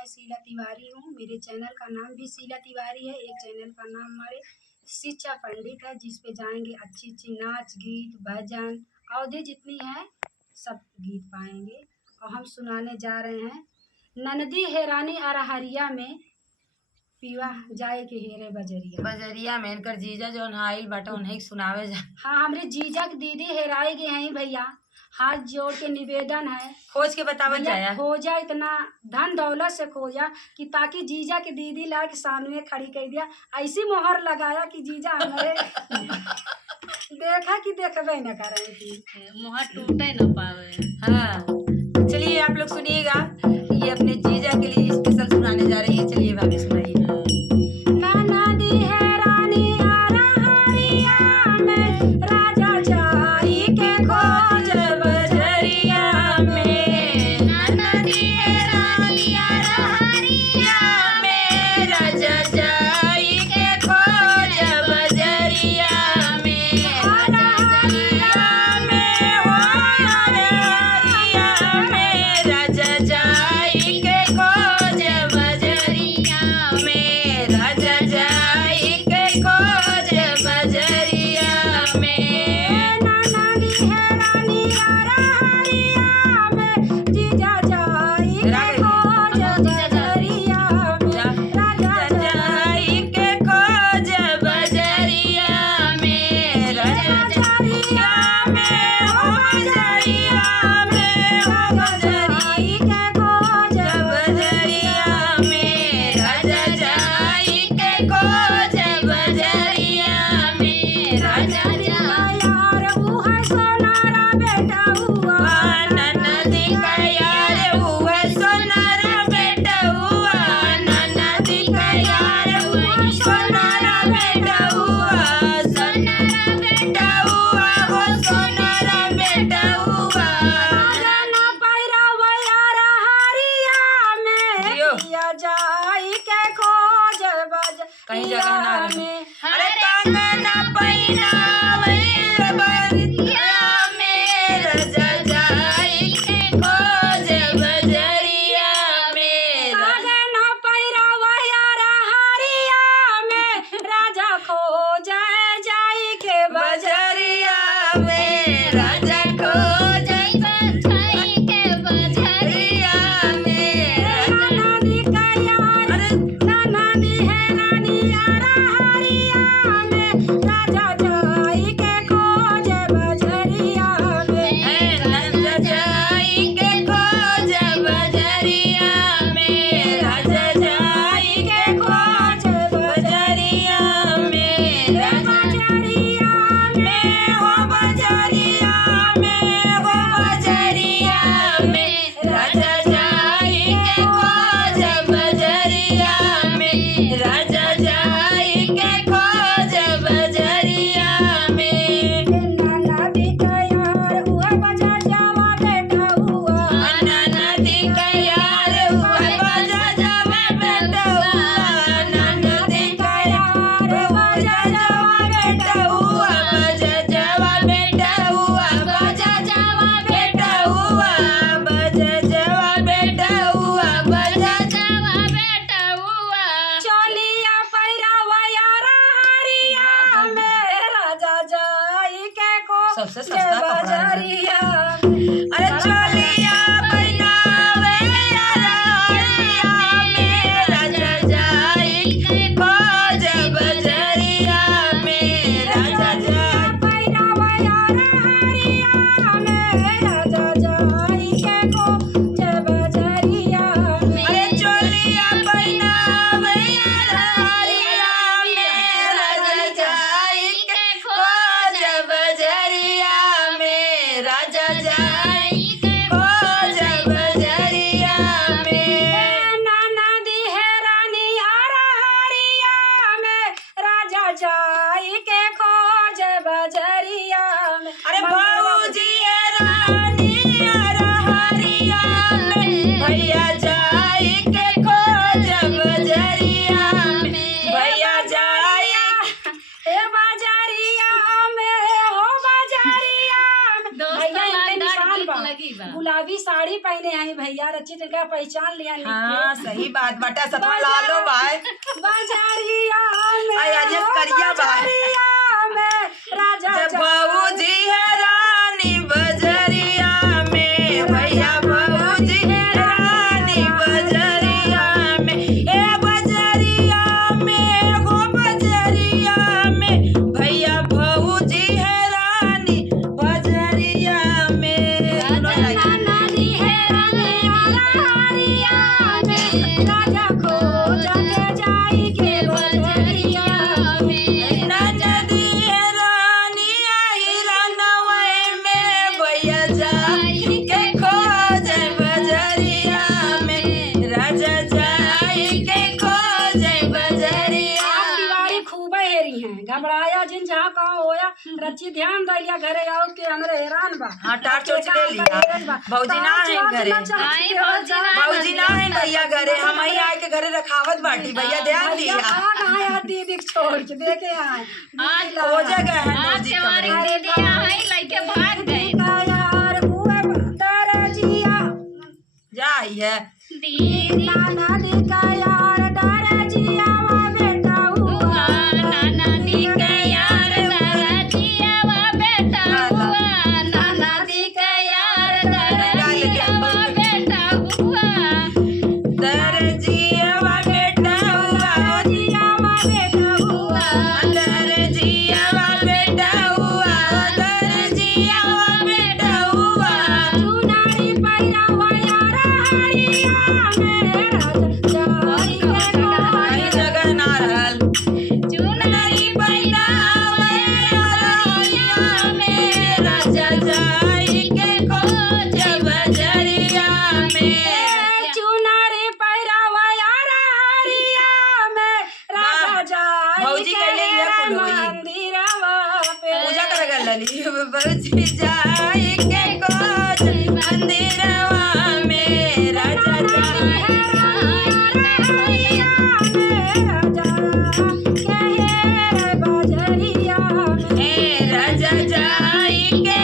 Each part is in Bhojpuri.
मैं शीला तिवारी हूँ। मेरे चैनल का नाम भी शीला तिवारी है। एक चैनल का नाम हमारे शिक्षा पंडित है, जिस पे जाएंगे अच्छी नाच गीत भजन अवधि जितनी है सब गीत पाएंगे। और हम सुनाने जा रहे हैं ननदी हैरानी अरहरिया में पीवा जाए के हेरे बजरिया। बजरिया में इनकर जीजा जो हाइल बाटा उन्हें सुनावे जा। हाँ, हमरे जीजा की दीदी हेराई गए हैं भैया। हाथ जोड़ के निवेदन है, खोज के बतावा जाया। खोजा इतना धन दौलत से खोजा कि ताकि जीजा की दीदी ला के सामने खड़ी कर दिया। ऐसी मोहर लगाया कि जीजा हमारे देखा कि देखबे न करे कि मोहर टूटे न पावे। हाँ, चलिए आप लोग सुनिएगा, ये अपने जीजा के लिए स्पेशल सुनाने जा रही है। चलिए भाभी सुनाइए। ननदी हैरानी अरहरिया में राजा जाई के खोज बजरिया में। ननदी हैरानी अरहरिया में राजा जाई के खोज बजरिया में। अरहरिया में हो अरहरिया में राजा जाई के खोज बजरिया में। राजा जाई के खोज बजरिया में। ननदी हैरानी अरहरिया में जीजा जाई के खोज बजरिया में। राजा जाई के खोज बजरिया में। बजरिया में हो बजरिया में हो बजरिया के खोज बजरिया में। राजा जाई के खोज बजरिया में। राजा यार वो है सोनारा बेटा हुआ। ननदी का यार हुआ सोनारा बेटा हुआ। ननदी का यार हुआ सोनारा बेटा हुआ। सोनारा बेटा हुआ हो सोनारा बेटा हुआ। ना पैरा वयारा हरिया में जियो। किया जाई के खोज बज कहीं जगह ना रहे। में। अरे कंगना पहिनावे बरिया में। राजा जाई के खोज बजरिया में। ना पैरा वयारा हरिया में राजा खोज जाई के बजरिया में। राजा खोज जाई के बजरिया में। ननदी का यार अरे ननदी है नानी यारा हरिया पहने आई भैया रची का पहचान लिया लिख हाँ के। सही बात बटा सतवा लालो भाई बाजारिया में आई आज करिया भाई बाजारिया में राजा जब बाबूजी है रानी बजरिया में भैया बाबूजी है रानी बजरिया में ए बजरिया में हो बजरिया में भैया बाबूजी है रानी बजरिया में नानी है रानिया में राजा खो जाके जाई के बजरिया में नदी है रानी आई रनवे में भैया जाई के खो जाए बजरिया में राजा जाई के खो जाए बजरिया आप तिवारी खूब हेरी हैं घबराया जिन जहाँ कहो होया रची ध्यान दिया घरे आओ के हमरे हैरान बा हाँ टाट चोच ले लिया भौजी ना है घरे भौजी ना है भैया घरे हम ही आए के घरे रखावत बाटी भैया ध्यान दिया आया दीदी छोड़ के देखे आए हो जगह है नौजी कमरे यार हुए दरजिया जाई है नाना दी का यार दरजिया वा बेटा हुआ दरजिया बेटा हुआ दरजिया वा बेटा हुआ दरजिया बेटा हुआ दरजिया बेटा हुआ चुनारी पैरा हुआ यार हरिया मेरा जाई कहीं जगह ना रहल चुनरी पैदा में राजा जाई के खोज बजरिया में चुनारी पैरा हुआ यार हरिया में राजा जाई भौजी कहले ये कुल होई मंदिरवा पे पूजा कर गलली भौजी जाई के खोज मंदिरवा में राजा जाई राजा जाई के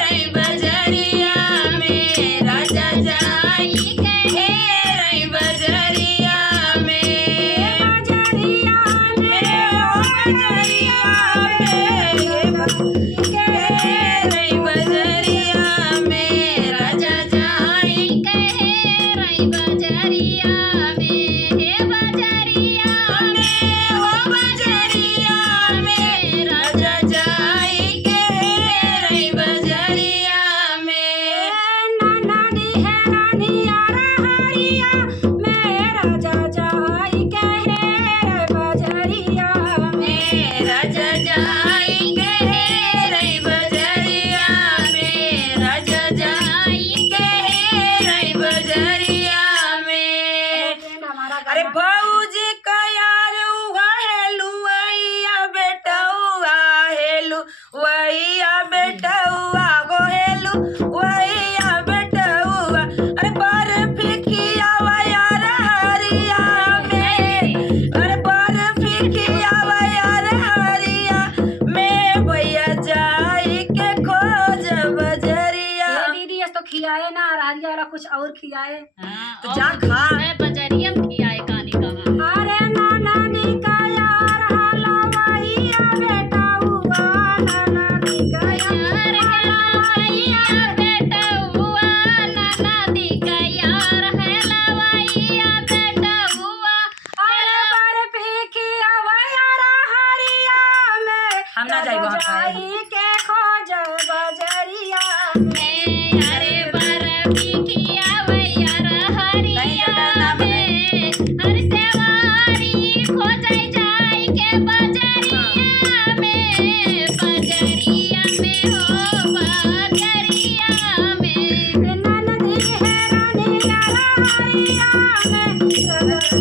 रई बजरिया में राजा जाई के रई बजरिया में बजरिया में ओ बजरिया में रई बजरिया में राजा जाई के रई बजरिया में बजरिया में ओ बजरिया में राजा जाई के रई बजरिया में नाना दी है रानिया हरिया मेरा जाई कहे बजरिया में राजा जाई के रई बजरिया में राजा जाई के रई बजरिया में हमारा अरे भौजी का यार हुआ हेलू वैया बेटा हुआ हेलू वैया बेटा हुआ गो हेलू वैया बेटा हुआ अरे बार फिकिया यार हरिया में अरे बार फिकिया यार हरिया में भैया जाई के खोज बजरिया दीदी ये तो खियाए ना हरिया वाला कुछ और खियाए तो जा खा अरे नाना दी का यार हलवाइया बेटा हुआ नाना दी का यार अरे बर्फी खियावा यार हरिया में हम ना जाइबो हम खाए। जाई के खोज बजरिया में ननदी है रानिया हरिया में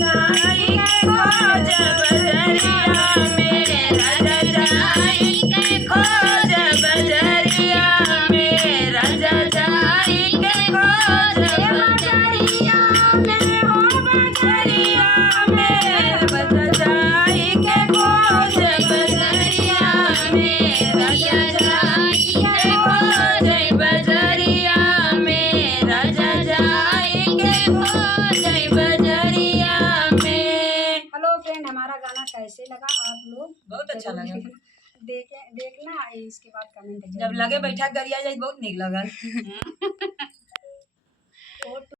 जाई के खोज बजरिया में राजा जाई के खोज बजरिया में राजा जाई के खोज बजरिया में हो बजरिया में राजा जाई के खोज बजरिया में राजा जाई के खोज बजरिया में राजा फ्रेंड हमारा गाना कैसे लगा आप लोग बहुत अच्छा लगा। देखना इसके बाद कमेंट जब लगे बैठा गरिया जाए बहुत निक लगल।